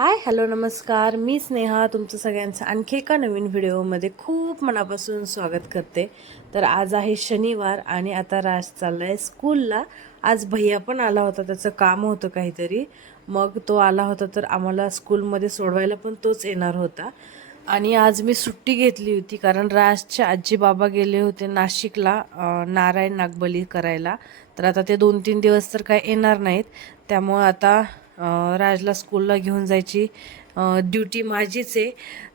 Hi hello नमस्कार. मी स्नेहा तुमचं सगळ्यांचं आणखी एका नवीन व्हिडिओमध्ये खूप मनापासून स्वागत करते. तर आज आहे शनिवार आणि आता राज चालला आहे स्कूलला. आज भैया पण आला होता त्याचं काम होतं काहीतरी. मग तो आला होता तर आम्हाला स्कूलमध्ये सोडवायला पण तोच येणार होता. आणि आज मी सुट्टी घेतली होती कारण राजचे आजी बाबा गेले होते नाशिकला नारायण नागबली करायला. तर आता ते दोन तीन दिवस तर काय येणार नाहीत. त्यामुळं आता राजला स्कूलला घेऊन जायची ड्युटी माझीच आहे.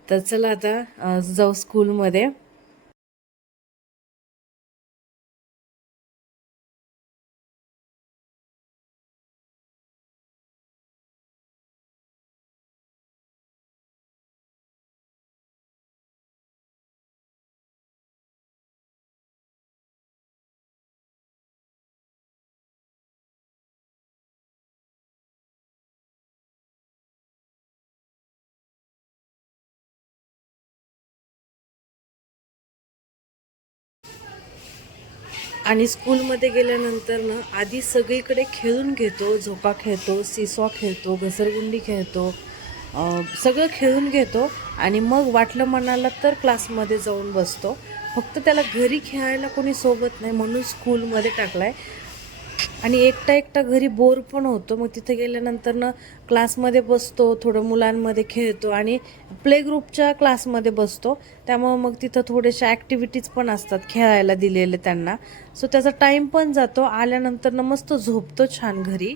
तर चला आता जाऊ स्कूलमध्ये आणि स्कूलमध्ये गेल्यानंतर ना आधी सगळीकडे खेळून घेतो झोका खेळतो सिसॉ खेळतो घसरगुंडी खेळतो सगळं खेळून घेतो आणि मग वाटलं मनाला तर क्लासमध्ये जाऊन बसतो. फक्त त्याला घरी खेळायला कोणी सोबत नाही म्हणून स्कूलमध्ये टाकला आहे आणि एकटा एकटा घरी बोर पण होतो. मग तिथे गेल्यानंतर ना क्लासमध्ये बसतो थोडं मुलांमध्ये खेळतो आणि प्ले ग्रुपच्या क्लासमध्ये बसतो. त्यामुळं मग तिथं थोडेशा ॲक्टिव्हिटीज पण असतात खेळायला दिलेले त्यांना. सो त्याचा टाईम पण जातो. आल्यानंतर ना मस्त झोपतो छान घरी.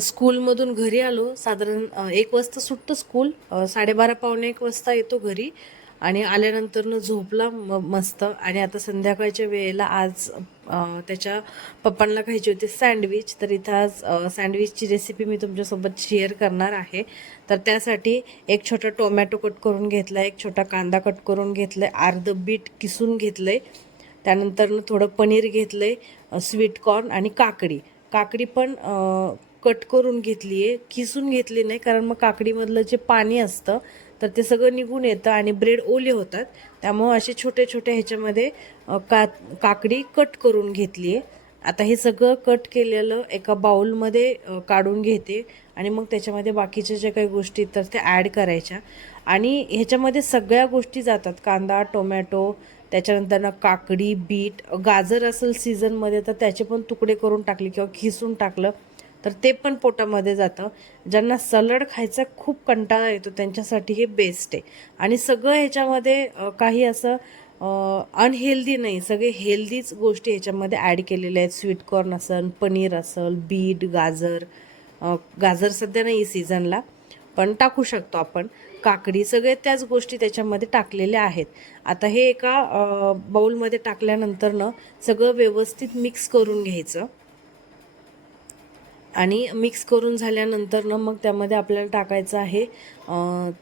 स्कूलमधून घरी आलो. साधारण एक वाजता सुटतं स्कूल साडेबारा पावणे एक वाजता येतो घरी. आणि आल्यानंतरनं झोपला म मस्त. आणि आता संध्याकाळच्या वेळेला आज त्याच्या पप्पांना खायची होती सँडविच. तर इथं आज सँडविचची रेसिपी मी तुमच्यासोबत शेअर करणार आहे. तर त्यासाठी एक छोटा टोमॅटो कट करून घेतला एक छोटा कांदा कट करून घेतला अर्धं बीट किसून घेतलं आहे त्यानंतर थोडं पनीर घेतलं आहे स्वीट कॉर्न आणि काकडी. काकडी पण कट करून घेतली आहे किसून घेतली नाही कारण मग काकडीमधलं जे पाणी असतं तर ते सगळं निघून येतं आणि ब्रेड ओले होतात. त्यामुळं असे छोटे छोटे ह्याच्यामध्ये का काकडी कट करून घेतली आहे. आता हे सगळं कट केलेलं एका बाउलमध्ये काढून घेते आणि मग त्याच्यामध्ये बाकीच्या ज्या काही गोष्टी तर त्या ॲड करायच्या. आणि ह्याच्यामध्ये सगळ्या गोष्टी जातात. कांदा टोमॅटो त्याच्यानंतर ना काकडी बीट गाजर असेल सीझनमध्ये तर त्याचे पण तुकडे करून टाकले किंवा खिसून टाकलं. तर ते पण पोटामध्ये जातं. ज्यांना सलड खायचा खूप कंटाळा येतो त्यांच्यासाठी हे बेस्ट आहे. आणि सगळं ह्याच्यामध्ये काही असं अनहेल्दी नाही. सगळे हेल्दीच गोष्टी ह्याच्यामध्ये ॲड केलेल्या आहेत. स्वीटकॉर्न असेल पनीर असेल बीट गाजर गाजर सध्या नाही सीझनला पण टाकू शकतो आपण. काकडी सगळे त्याच गोष्टी त्याच्यामध्ये टाकलेल्या आहेत. आता हे एका बाऊलमध्ये टाकल्यानंतरनं सगळं व्यवस्थित मिक्स करून घ्यायचं. आणि मिक्स करून झाल्यानंतर मग त्यामध्ये आपल्याला टाकायचं आहे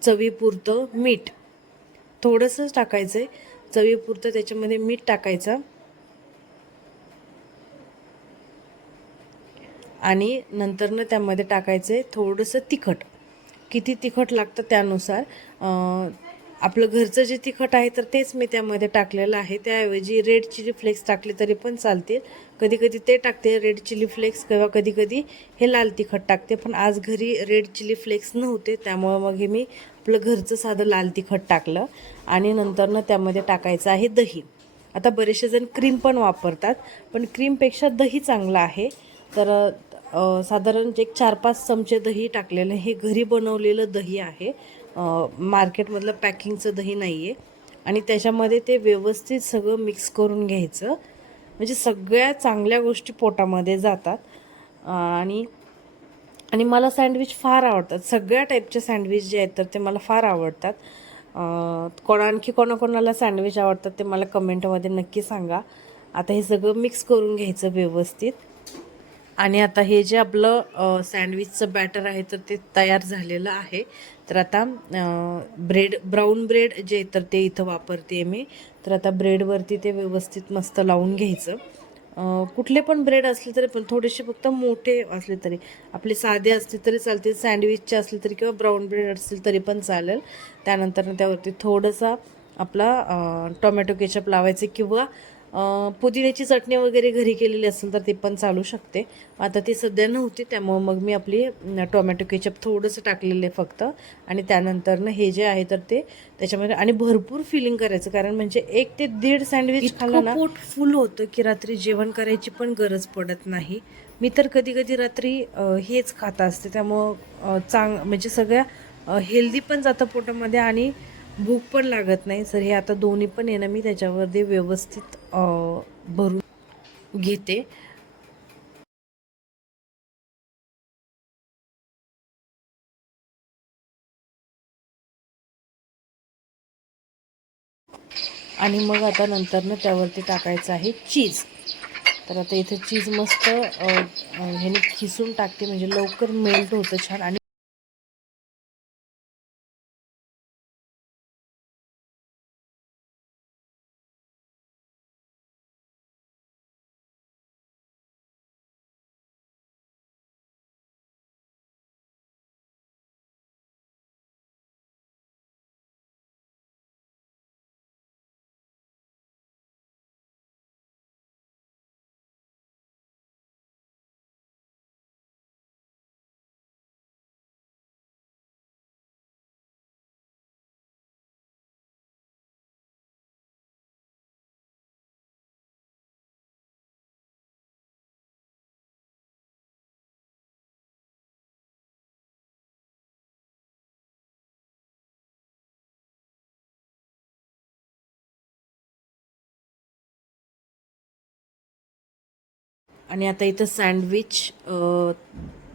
चवीपुरतं मीठ. थोडंसंच टाकायचं आहे चवीपुरतं त्याच्यामध्ये मीठ टाकायचं. आणि नंतरनं त्यामध्ये टाकायचं आहे थोडंसं तिखट. किती तिखट लागतं त्यानुसार आपलं घरचं जे तिखट आहे तर तेच मी त्यामध्ये टाकलेलं आहे. त्याऐवजी रेड चिली फ्लेक्स टाकले तरी पण चालतील. कधी कधी ते टाकते रेड चिली फ्लेक्स किंवा कधी कधी हे लाल तिखट टाकते. पण आज घरी रेड चिली फ्लेक्स नव्हते त्यामुळं मग हे मी आपलं घरचं साधं लाल तिखट टाकलं. आणि नंतरनं त्यामध्ये टाकायचं आहे दही. आता बरेचसे जण क्रीम पण वापरतात पण क्रीमपेक्षा दही चांगलं आहे. तर साधारण एक चार पाच चमचे दही टाकलेलं हे घरी बनवलेलं दही आहे. मार्केटमधलं पॅकिंगचं दही नाही आहे आणि त्याच्यामध्ये ते व्यवस्थित सगळं मिक्स करून घ्यायचं. म्हणजे सगळ्या चांगल्या गोष्टी पोटामध्ये जातात. आणि आणि मला सँडविच फार आवडतात. सगळ्या टाईपचे सँडविच जे आहेत तर ते मला फार आवडतात. कोणा आणखी कोणाकोणाला सँडविच आवडतात ते मला कमेंटमध्ये नक्की सांगा. आता हे सगळं मिक्स करून घ्यायचं व्यवस्थित. आणि आता हे जे आपलं सँडविचचं बॅटर आहे तर ते तयार झालेलं आहे. तर आता ब्रेड ब्राऊन ब्रेड जे तर ते इथं वापरते मी. तर आता ब्रेडवरती ते व्यवस्थित मस्त लावून घ्यायचं. कुठले पण ब्रेड असले तरी पण थोडेसे फक्त मोठे असले तरी आपले साधे असले तरी चालतील सँडविचचे असले तरी किंवा ब्राऊन ब्रेड असतील तरी पण चालेल. त्यानंतर त्यावरती थोडंसा आपला टोमॅटो केचप लावायचे किंवा पुदिन्याची चटणी वगैरे घरी केलेली असेल तर ती पण चालू शकते. आता ती सध्या नव्हती त्यामुळं मग मी आपली टोमॅटो केचप थोडंसं टाकलेलं आहे फक्त. आणि त्यानंतरनं हे जे आहे तर ते त्याच्यामध्ये आणि भरपूर फिलिंग करायचं. कारण म्हणजे एक ते दीड सँडविच खाल्लं ना पोट फुल होतं की रात्री जेवण करायची पण गरज पडत नाही. मी तर कधी कधी रात्री हेच खात असते. त्यामुळं चांग म्हणजे सगळ्या हेल्दी पण जातं पोटामध्ये आणि भूक पण लागत नाही. सर हे आता दोन्ही पण आहे ना मी त्याच्यामध्ये व्यवस्थित भरून घेते. आणि मग आता नंतरनं त्यावरती टाकायचं आहे चीज. तर आता इथे चीज मस्त ह्याने खिसून टाकते म्हणजे लवकर मेल्ट होतं छान. आणि आणि आता इथं सँडविच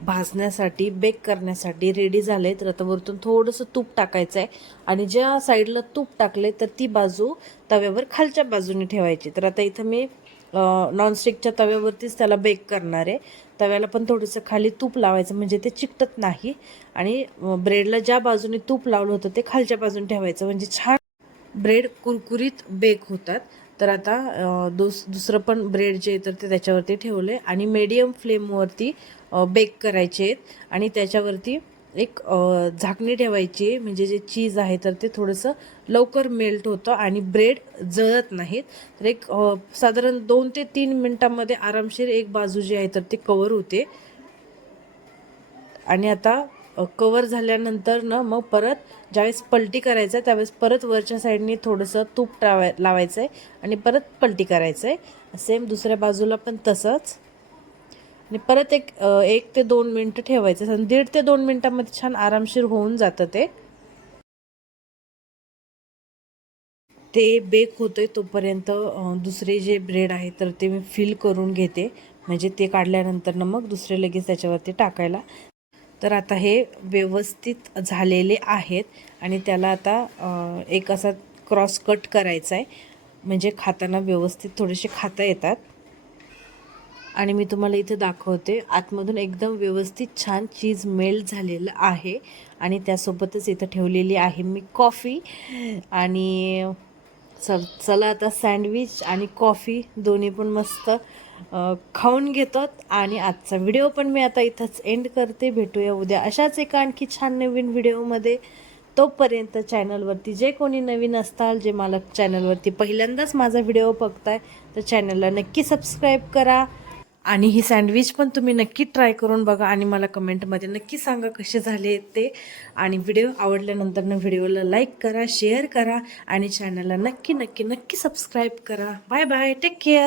भाजण्यासाठी बेक करण्यासाठी रेडी झाले तर आता वरतून थोडंसं तूप टाकायचं आहे आणि ज्या साईडला तूप टाकले तर ती बाजू तव्यावर खालच्या बाजूने ठेवायची. तर आता इथं मी नॉनस्टिकच्या तव्यावरतीच त्याला बेक करणार आहे. तव्याला पण थोडंसं खाली तूप लावायचं म्हणजे ते चिकटत नाही. आणि ब्रेडला ज्या बाजूने तूप लावलं होतं ते खालच्या बाजूने ठेवायचं. म्हणजे छान ब्रेड कुरकुरीत बेक होतात. तर आता दुस दुसरं पण ब्रेड जे आहे तर ते त्याच्यावरती ठेवले आणि मीडियम फ्लेमवरती बेक करायचे आहेत. आणि त्याच्यावरती एक झाकणी ठेवायची आहे. म्हणजे जे चीज आहे तर ते थोडंसं लवकर मेल्ट होतं आणि ब्रेड जळत नाहीत. तर एक साधारण दोन ते तीन मिनटामध्ये आरामशीर एक बाजू जी आहे तर ती कवर होते. आणि आता कवर झाल्यानंतर ना मग परत ज्यावेळेस पलटी करायचं आहे त्यावेळेस परत वरच्या साईडने थोडंसं तूप टावाय लावायचं आहे आणि परत पलटी करायचं आहे सेम दुसऱ्या बाजूला पण तसंच. आणि परत एक एक ते दोन मिनटं ठेवायचं आणि दीड ते दोन मिनटामध्ये छान आरामशीर होऊन जातं ते. ते बेक होते तोपर्यंत दुसरे जे ब्रेड आहे तर ते मी फिल करून घेते. म्हणजे ते काढल्यानंतर ना मग दुसरे लगेच त्याच्यावरती टाकायला. तर आता हे व्यवस्थित झालेले आहेत आणि त्याला आता एक असा क्रॉस कट करायचा आहे म्हणजे खाताना व्यवस्थित थोडेसे खाता येतात. आणि मी तुम्हाला इथे दाखवते आतमधून एकदम व्यवस्थित छान चीज मेल्ट झालेलं आहे. आणि त्यासोबतच इथं ठेवलेली आहे मी कॉफी. आणि चल चला आता सँडविच आणि कॉफी दोन्ही पण मस्त खाऊन घेतो आणि आजचा व्हिडिओ पण मी आता इथंच एंड करते. भेटूया उद्या अशाच एका आणखी छान नवीन व्हिडिओमध्ये. तोपर्यंत चॅनलवरती जे कोणी नवीन असताल जे मला चॅनलवरती पहिल्यांदाच माझा व्हिडिओ बघताय तर चॅनलला नक्की सबस्क्राईब करा. आणि ही सँडविच पण तुम्ही नक्की ट्राय करून बघा आणि मला कमेंटमध्ये नक्की सांगा कसे झाले ते. आणि व्हिडिओ आवडल्यानंतर व्हिडिओला लाईक करा शेअर करा आणि चॅनलला नक्की नक्की नक्की सबस्क्राईब करा. Bye bye take care